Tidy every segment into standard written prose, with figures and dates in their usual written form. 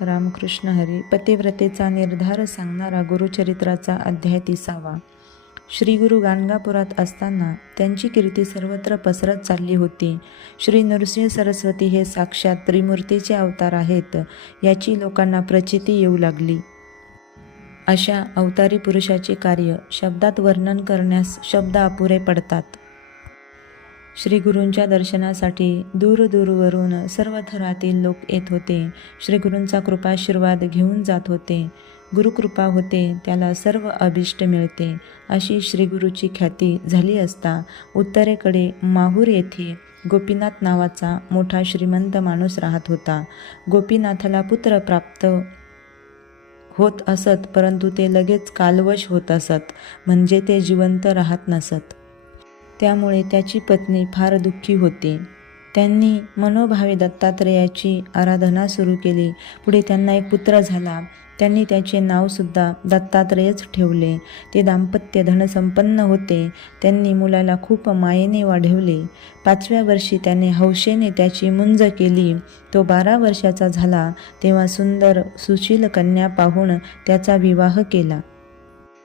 रामकृष्ण हरी. पतिव्रतेचा निर्धार सांगणारा गुरुचरित्राचा अध्याय 30वा. श्री गुरु गाणगापुरात असताना त्यांची कीर्ती सर्वत्र पसरत चालली होती. श्री नृसिंह सरस्वती हे साक्षात त्रिमूर्तीचे अवतार आहेत याची लोकांना प्रचिती येऊ लागली. अशा अवतारी पुरुषाचे कार्य शब्दात वर्णन करण्यास शब्द अपुरे पडतात. श्री गुरूंच्या दर्शनासाठी दूरदूरवरून सर्व थरातील लोक येत होते. श्री गुरूंचा कृपाशीर्वाद घेऊन जात होते. गुरुकृपा होते त्याला सर्व अभिष्ट मिळते अशी श्रीगुरूची ख्याती झाली असता उत्तरेकडे माहूर येथे गोपीनाथ नावाचा मोठा श्रीमंत माणूस राहत होता. गोपीनाथाला पुत्र प्राप्त होत असत, परंतु ते लगेच कालवश होत असत, म्हणजे ते जिवंत राहत नसत. त्यामुळे त्याची पत्नी फार दुःखी होती. त्यांनी मनोभावे दत्तात्रेयाची आराधना सुरू केली. पुढे त्यांना एक पुत्र झाला. त्यांनी त्याचे नावसुद्धा दत्तात्रेयच ठेवले. ते दाम्पत्य धनसंपन्न होते. त्यांनी मुलाला खूप मायेने वाढवले. 5व्या वर्षी त्याने हौशेने त्याची मुंज केली. तो 12 वर्षाचा झाला तेव्हा सुंदर सुशील कन्या पाहून त्याचा विवाह केला.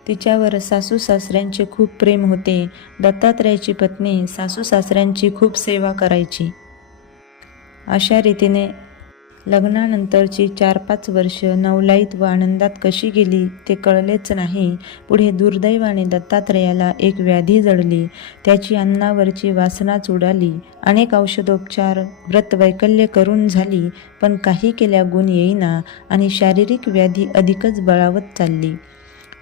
तिच्यावर सासू सासऱ्यांचे खूप प्रेम होते. दत्तात्रेयाची पत्नी सासू सासऱ्यांची खूप सेवा करायची. अशा रीतीने लग्नानंतरची 4-5 वर्ष नवलाईत व आनंदात कशी गेली ते कळलेच नाही. पुढे दुर्दैवाने दत्तात्रेयाला एक व्याधी जडली. त्याची अन्नावरची वासनाच उडाली. अनेक औषधोपचार व्रतवैकल्य करून झाली, पण काही केल्या गुण येईना आणि शारीरिक व्याधी अधिकच बळावत चालली.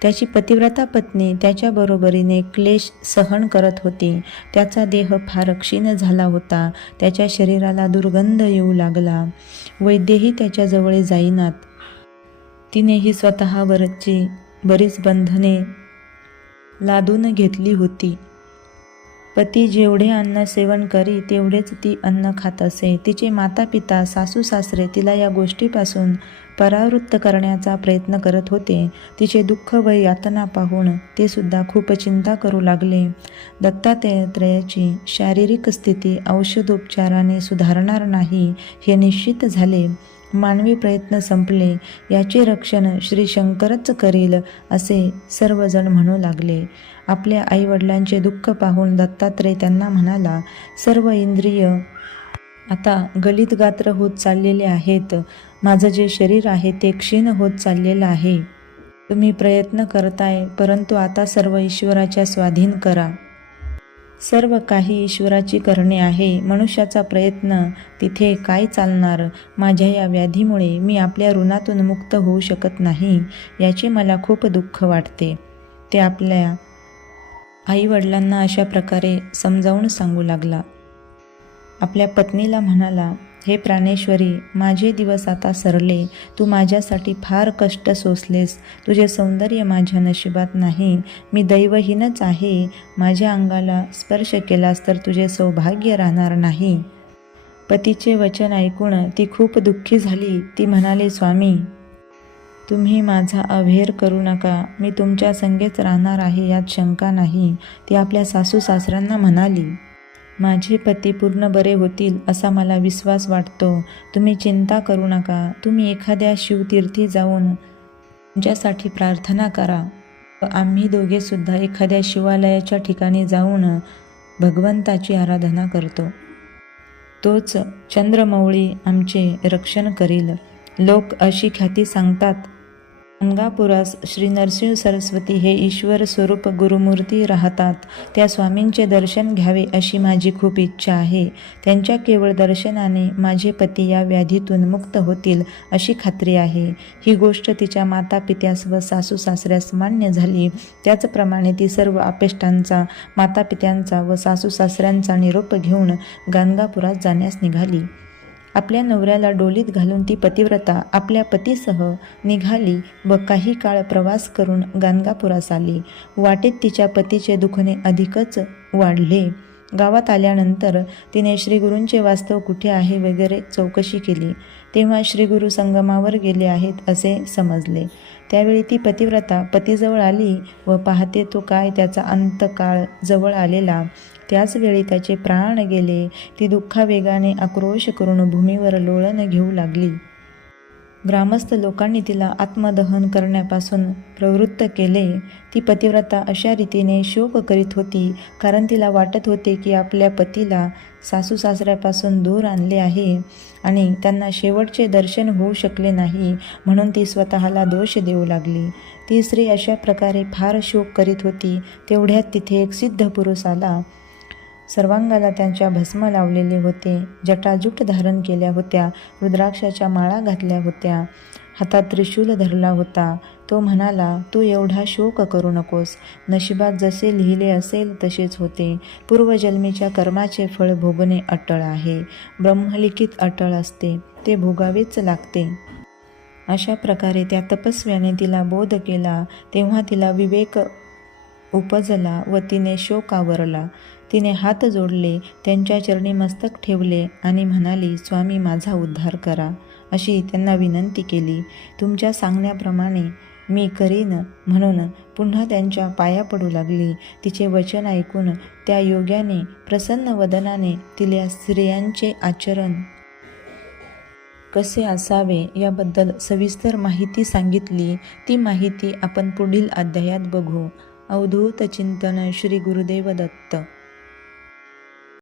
त्याची पतिव्रता पत्नी त्याच्या बरोबरीने क्लेश सहन करत होती. त्याचा देह फार क्षीण झाला होता. त्याच्या शरीराला दुर्गंध येऊ लागला. वैद्यही त्याच्या जवळ जाईनात. तिनेही स्वतःवरची बरीच बंधने लादून घेतली होती. पती जेवढे अन्न सेवन करी तेवढेच ती अन्न खात असे. तिचे माता पिता सासू सासरे तिला या गोष्टीपासून परावृत्त करण्याचा प्रयत्न करत होते. तिचे दुःख व यातना पाहून ते सुद्धा खूप चिंता करू लागले. दत्तात्रेयाची शारीरिक स्थिती औषधोपचाराने सुधारणार नाही हे निश्चित झाले. मानवी प्रयत्न संपले. याचे रक्षण श्री शंकरच करील असे सर्वजण म्हणू लागले. आपल्या आईवडिलांचे दुःख पाहून दत्तात्रेय त्यांना म्हणाला, सर्व इंद्रिय आता गलित गात्र होत चाललेले आहेत. माझं जे शरीर आहे ते क्षीण होत चाललेलं आहे. तुम्ही प्रयत्न करताय, परंतु आता सर्व ईश्वराच्या स्वाधीन करा. सर्व काही ईश्वराची करणे आहे. मनुष्याचा प्रयत्न तिथे काय चालणार. माझ्या या व्याधीमुळे मी आपल्या ऋणातून मुक्त होऊ शकत नाही. याचे मला खूप दुःख वाटते. ते आपल्या आईवडिलांना अशा प्रकारे समजावून सांगू लागला. आपल्या पत्नीला म्हणाला, हे प्राणेश्वरी, माझे दिवस आता सरले. तू माझ्यासाठी फार कष्ट सोसलेस. तुझे सौंदर्य माझ्या नशिबात नाही. मी दैवहीनच आहे. माझ्या अंगाला स्पर्श केलास तर तुझे सौभाग्य राहणार नाही. पतीचे वचन ऐकून ती खूप दुःखी झाली. ती म्हणाली, स्वामी, तुम्ही माझा अव्हेर करू नका. मी तुमच्या संगेच राहणार आहे, यात शंका नाही. ती आपल्या सासू सासऱ्यांना म्हणाली, माझे पती पूर्ण बरे होतील असा मला विश्वास वाटतो. तुम्ही चिंता करू नका. तुम्ही एखाद्या शिवतीर्थी जाऊन तुमच्यासाठी प्रार्थना करा व आम्ही दोघे सुद्धा एखाद्या शिवालयाच्या ठिकाणी जाऊन भगवंताची आराधना करतो. तोच चंद्रमौळी आमचे रक्षण करील. लोक अशी ख्याती सांगतात. गाणगापुरास श्री नरसिंह सरस्वती हे ईश्वर स्वरूप गुरुमूर्ती राहतात. त्या स्वामींचे दर्शन घ्यावे अशी माझी खूप इच्छा आहे. त्यांच्या केवळ दर्शनाने माझे पती या व्याधीतून मुक्त होतील अशी खात्री आहे. ही गोष्ट तिच्या माता पित्यास व सासू सासऱ्यास मान्य झाली. त्याचप्रमाणे ती सर्व आपेष्टांचा, माता पित्यांचा व सासू सासऱ्यांचा निरोप घेऊन गाणगापुरात जाण्यास निघाली. आपल्या नवऱ्याला डोलीत घालून ती पतिव्रता आपल्या पतीसह निघाली व काही काळ प्रवास करून गाणगापुरास आली. वाटेत तिच्या पतीचे दुखणे अधिकच वाढले. गावात आल्यानंतर तिने श्रीगुरूंचे वास्तव कुठे आहे वगैरे चौकशी केली. तेव्हा श्रीगुरू संगमावर गेले आहेत असे समजले. त्यावेळी ती पतिव्रता पतीजवळ आली व पाहते तो काय त्याचा अंतकाळ जवळ आलेला. त्याच वेळी त्याचे प्राण गेले. ती दुःखावेगाने आक्रोश करून भूमीवर लोळण घेऊ लागली. ग्रामस्थ लोकांनी तिला आत्मदहन करण्यापासून प्रवृत्त केले. ती पतिव्रता अशा रीतीने शोक करीत होती कारण तिला वाटत होते की आपल्या पतीला सासूसासऱ्यापासून दूर आणले आहे आणि त्यांना शेवटचे दर्शन होऊ शकले नाही, म्हणून ती स्वतःला दोष देऊ लागली. ती स्त्री अशा प्रकारे फार शोक करीत होती. तेवढ्यात तिथे एक सिद्ध पुरुष आला. सर्वांगाला त्यांच्या भस्म लावलेले होते, जटाजूट धारण केल्या होत्या, रुद्राक्षाच्या माळा घातल्या होत्या, हातात त्रिशूल धरला होता. तो म्हणाला, तू एवढा शोक करू नकोस. नशिबात जसे लिहिले असेल तसेच होते. पूर्वजन्मीच्या कर्माचे फळ भोगणे अटळ आहे. ब्रह्मलिखित अटळ असते, ते भोगावेच लागते. अशा प्रकारे त्या तपस्व्याने तिला बोध केला. तेव्हा तिला विवेक उपजला व तिने शोक आवरला. तिने हात जोडले, त्यांच्या चरणी मस्तक ठेवले आणि म्हणाली, स्वामी माझा उद्धार करा, अशी त्यांना विनंती केली. तुमच्या सांगण्याप्रमाणे मी करीन म्हणून पुन्हा त्यांच्या पाया पडू लागली. तिचे वचन ऐकून त्या योग्याने प्रसन्न वदनाने तिला स्त्रियांचे आचरण कसे असावे याबद्दल सविस्तर माहिती सांगितली. ती माहिती आपण पुढील अध्यायात बघू. अवधूत चिंतन. श्री गुरुदेव दत्त.